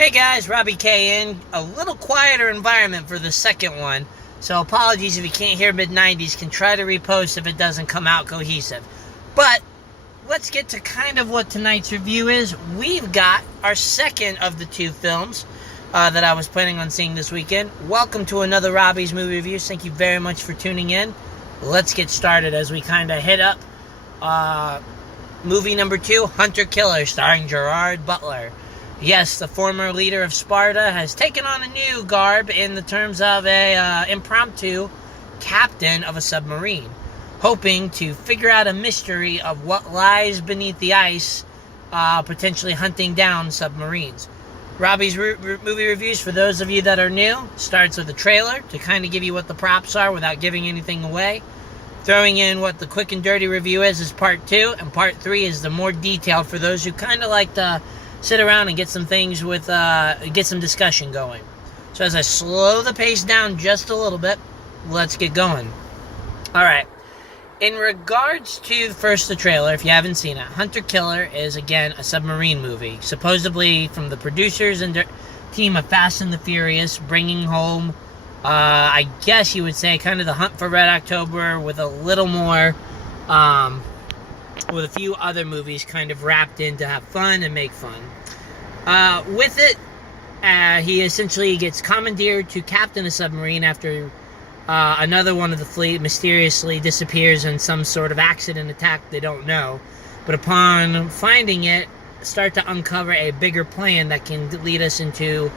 Hey guys, Robbie K in. A little quieter environment for the second one, so apologies if you can't hear mid-90s. Can try to repost if it doesn't come out cohesive. But let's get to kind of what tonight's review is. We've got our second of the two films that I was planning on seeing this weekend. Welcome to another Robbie's Movie Reviews. Thank you very much for tuning in. Let's get started as we kind of hit up movie number 2, Hunter Killer, starring Gerard Butler. Yes, the former leader of Sparta has taken on a new garb in the terms of a impromptu captain of a submarine, hoping to figure out a mystery of what lies beneath the ice, potentially hunting down submarines. Robbie's movie reviews, for those of you that are new, starts with a trailer to kind of give you what the props are without giving anything away. Throwing in what the quick and dirty review is part 2, and part 3 is the more detailed for those who kind of like to sit around and get some things with, get some discussion going. So as I slow the pace down just a little bit, let's get going. Alright, in regards to first the trailer, if you haven't seen it, Hunter Killer is, again, a submarine movie, supposedly from the producers and team of Fast and the Furious, bringing home, I guess you would say, kind of the Hunt for Red October with a little more, with a few other movies kind of wrapped in to have fun and make fun. With it, he essentially gets commandeered to captain a submarine after another one of the fleet mysteriously disappears in some sort of accident attack they don't know. But upon finding it, start to uncover a bigger plan that can lead us into,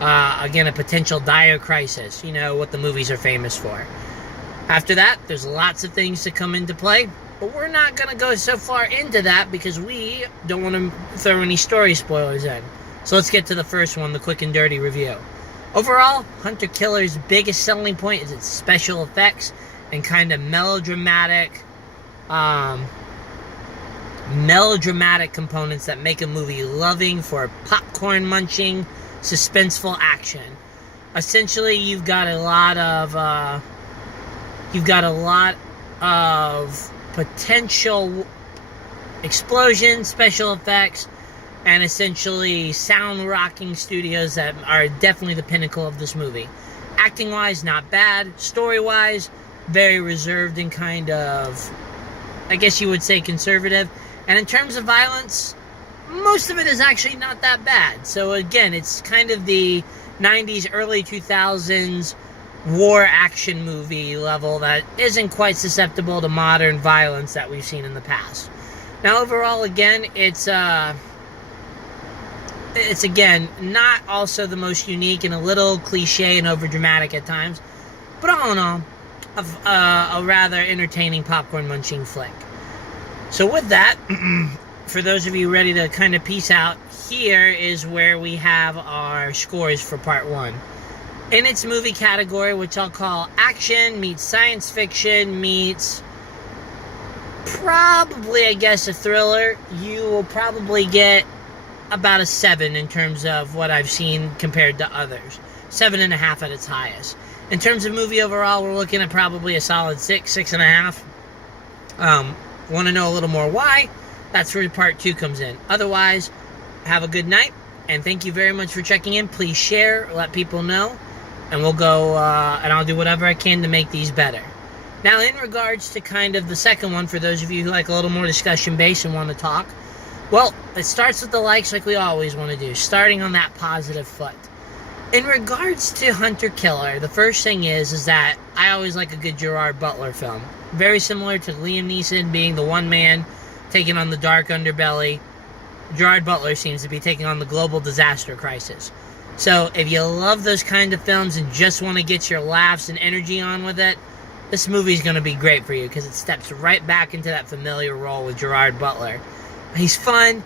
again, a potential dire crisis. You know, what the movies are famous for. After that, there's lots of things to come into play. But we're not going to go so far into that because we don't want to throw any story spoilers in. So let's get to the first one, the quick and dirty review. Overall, Hunter Killer's biggest selling point is its special effects and kind of melodramatic components that make a movie loving for popcorn munching, suspenseful action. Essentially, you've got a lot of potential explosions, special effects, and essentially sound-rocking studios that are definitely the pinnacle of this movie. Acting-wise, not bad. Story-wise, very reserved and kind of, I guess you would say, conservative. And in terms of violence, most of it is actually not that bad. So again, it's kind of the 90s, early 2000s war action movie level that isn't quite susceptible to modern violence that we've seen in the past. Now, overall, again, it's again not also the most unique and a little cliche and overdramatic at times, but all in all, a rather entertaining popcorn munching flick. So with that, for those of you ready to kind of peace out, here is where we have our scores for part 1. In its movie category, which I'll call action meets science fiction meets probably, I guess, a thriller, you will probably get about a 7 in terms of what I've seen compared to others. 7.5 at its highest. In terms of movie overall, we're looking at probably a solid 6, 6.5. Want to know a little more why? That's where part 2 comes in. Otherwise, have a good night, and thank you very much for checking in. Please share, let people know. And we'll go, and I'll do whatever I can to make these better. Now, in regards to kind of the second one, for those of you who like a little more discussion-based and want to talk, well, it starts with the likes like we always want to do, starting on that positive foot. In regards to Hunter Killer, the first thing is that I always like a good Gerard Butler film. Very similar to Liam Neeson being the one man taking on the dark underbelly. Gerard Butler seems to be taking on the global disaster crisis. So, if you love those kind of films and just want to get your laughs and energy on with it, this movie is going to be great for you because it steps right back into that familiar role with Gerard Butler. He's fun.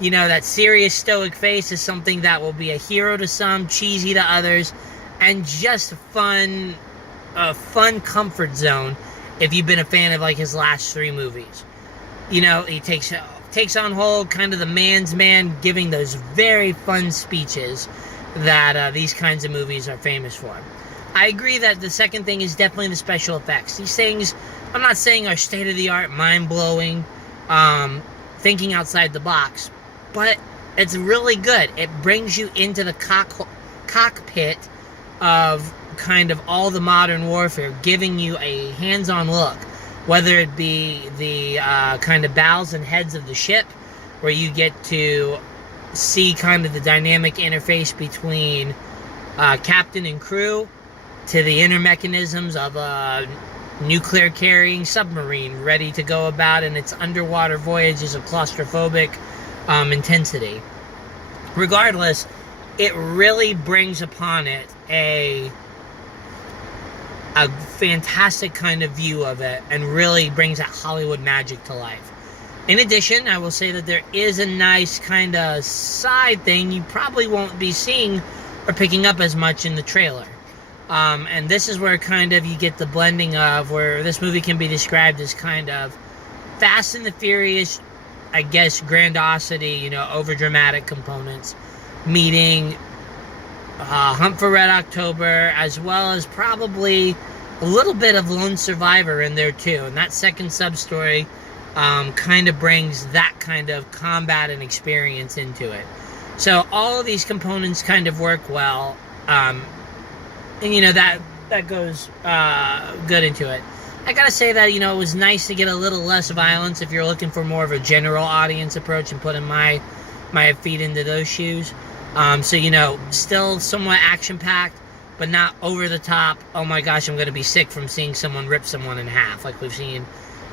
You know, that serious, stoic face is something that will be a hero to some, cheesy to others, and just a fun comfort zone if you've been a fan of, like, his last 3 movies. You know, he takes on hold kind of the man's man, giving those very fun speeches that these kinds of movies are famous for. I agree that the second thing is definitely the special effects. These things, I'm not saying are state-of-the-art, mind-blowing, thinking outside the box, but It's really good. It brings you into the cockpit of kind of all the modern warfare, giving you a hands-on look, whether it be the kind of bows and heads of the ship, where you get to see kind of the dynamic interface between captain and crew, to the inner mechanisms of a nuclear-carrying submarine ready to go about in its underwater voyages of claustrophobic intensity. Regardless, it really brings upon it a fantastic kind of view of it, and really brings that Hollywood magic to life. In addition, I will say that there is a nice kind of side thing you probably won't be seeing or picking up as much in the trailer. And this is where kind of you get the blending of where this movie can be described as kind of Fast and the Furious, I guess, grandiosity, over-dramatic components, meeting Hunt for Red October, as well as probably a little bit of Lone Survivor in there too. And that second sub-story kind of brings that kind of combat and experience into it. So all of these components kind of work well. And that goes good into it. I gotta say that, it was nice to get a little less violence if you're looking for more of a general audience approach and putting my feet into those shoes. Still somewhat action-packed, but not over the top. Oh my gosh, I'm gonna be sick from seeing someone rip someone in half, like we've seen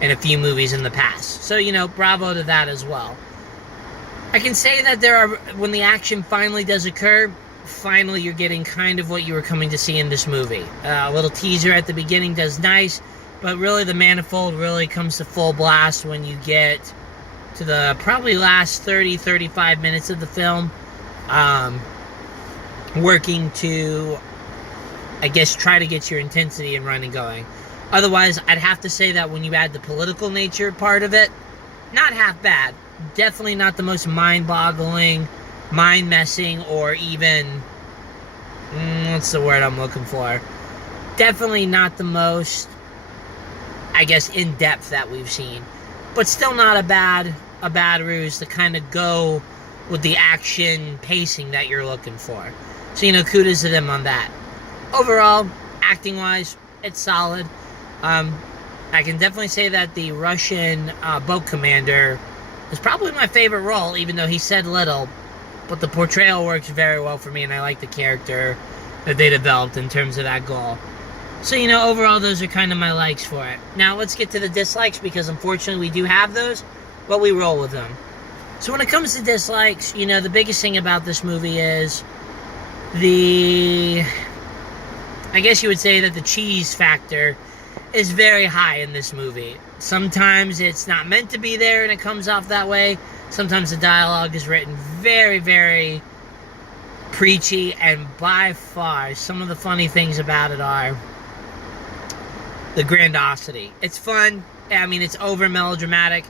in a few movies in the past. So, bravo to that as well. I can say that when the action finally does occur, finally you're getting kind of what you were coming to see in this movie. A little teaser at the beginning does nice, but really the manifold really comes to full blast when you get to the probably last 30-35 minutes of the film, working to, I guess, try to get your intensity and running going. Otherwise, I'd have to say that when you add the political nature part of it, not half bad. Definitely not the most mind-boggling, mind-messing, or even, what's the word I'm looking for? Definitely not the most, I guess, in-depth that we've seen. But still not a bad ruse to kind of go with the action pacing that you're looking for. So, kudos to them on that. Overall, acting-wise, it's solid. I can definitely say that the Russian boat commander is probably my favorite role, even though he said little. But the portrayal works very well for me, and I like the character that they developed in terms of that goal. So, overall, those are kind of my likes for it. Now, let's get to the dislikes, because unfortunately we do have those, but we roll with them. So when it comes to dislikes, the biggest thing about this movie is I guess you would say that the cheese factor is very high in this movie. Sometimes it's not meant to be there and it comes off that way. Sometimes the dialogue is written very, very preachy, and by far, some of the funny things about it are the grandiosity. It's fun. It's over melodramatic,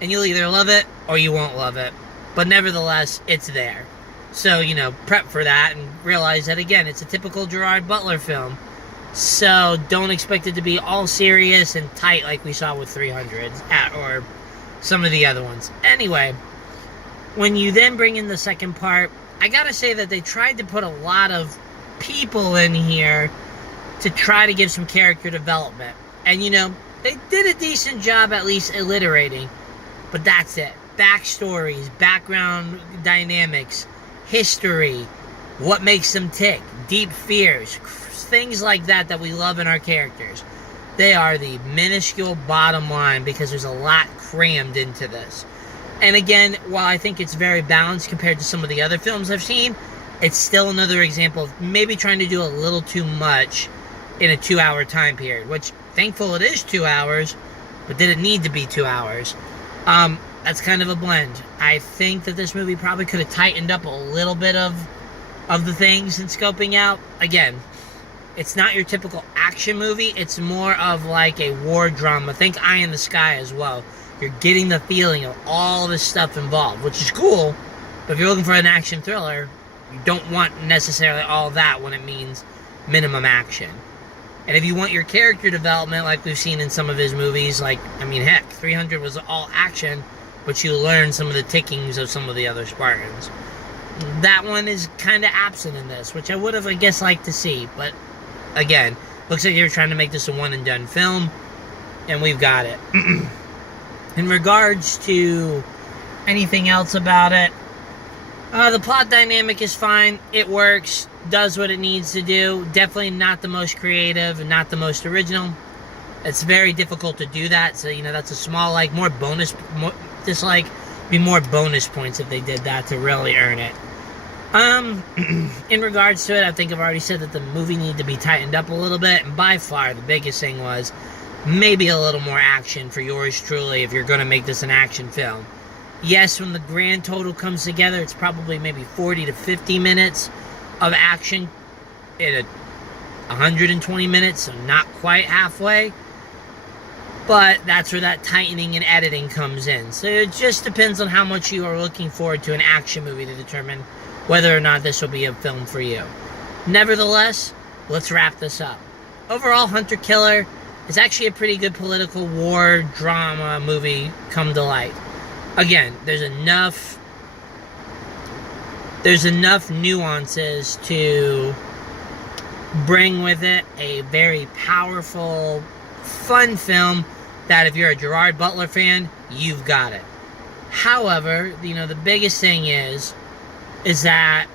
and you'll either love it or you won't love it. But nevertheless, it's there. So, prep for that and realize that, again, it's a typical Gerard Butler film. So, don't expect it to be all serious and tight like we saw with 300 or some of the other ones. Anyway, when you then bring in the second part, I gotta say that they tried to put a lot of people in here to try to give some character development. And, they did a decent job at least alliterating. But that's it. Backstories, background dynamics, history, what makes them tick, deep fears, things like that we love in our characters. They are the minuscule bottom line, because there's a lot crammed into this. And again, while I think it's very balanced compared to some of the other films I've seen, it's still another example of maybe trying to do a little too much in a 2-hour time period, which, thankful it is 2 hours, but did it need to be 2 hours? That's kind of a blend. I think that this movie probably could have tightened up a little bit of the things in scoping out. Again, it's not your typical action movie. It's more of like a war drama. Think Eye in the Sky as well. You're getting the feeling of all this stuff involved, which is cool. But if you're looking for an action thriller, you don't want necessarily all that when it means minimum action. And if you want your character development like we've seen in some of his movies, heck, 300 was all action, but you learn some of the tickings of some of the other Spartans. That one is kind of absent in this, which I would have, I guess, liked to see. But, again, looks like you're trying to make this a one-and-done film, and we've got it. In regards to anything else about it, the plot dynamic is fine. It works, does what it needs to do. Definitely not the most creative and not the most original. It's very difficult to do that, so, that's a small, more bonus, be more bonus points if they did that to really earn it. In regards to it, I think I've already said that the movie needed to be tightened up a little bit, and by far the biggest thing was maybe a little more action for yours truly if you're going to make this an action film. Yes, when the grand total comes together, it's probably maybe 40 to 50 minutes of action in 120 minutes, so not quite halfway. But that's where that tightening and editing comes in. So it just depends on how much you are looking forward to an action movie to determine whether or not this will be a film for you. Nevertheless, let's wrap this up. Overall, Hunter Killer is actually a pretty good political war drama movie come to light. Again, there's enough nuances to bring with it a very powerful, fun film that if you're a Gerard Butler fan, you've got it. However, the biggest thing is that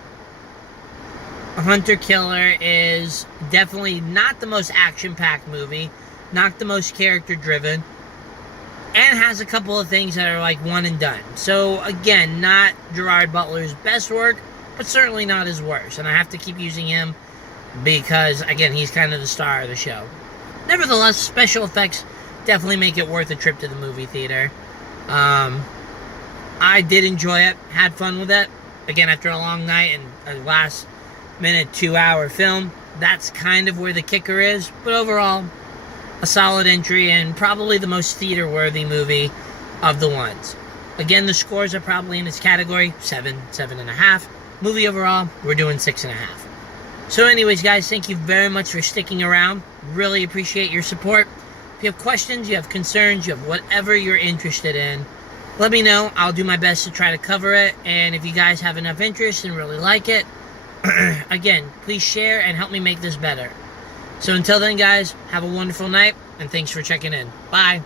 Hunter Killer is definitely not the most action-packed movie, not the most character-driven, and has a couple of things that are one and done. So, again, not Gerard Butler's best work, but certainly not his worst. And I have to keep using him because, again, he's kind of the star of the show. Nevertheless, special effects definitely make it worth a trip to the movie theater. I did enjoy it, had fun with it. Again, after a long night and a last-minute 2-hour film, that's kind of where the kicker is. But overall, a solid entry and probably the most theater-worthy movie of the ones. Again, the scores are probably in its category, 7, 7.5. Movie overall, we're doing 6.5. So anyways, guys, thank you very much for sticking around. Really appreciate your support. If you have questions, you have concerns, you have whatever you're interested in, let me know. I'll do my best to try to cover it. And if you guys have enough interest and really like it, again, please share and help me make this better. So until then, guys, have a wonderful night, and thanks for checking in. Bye.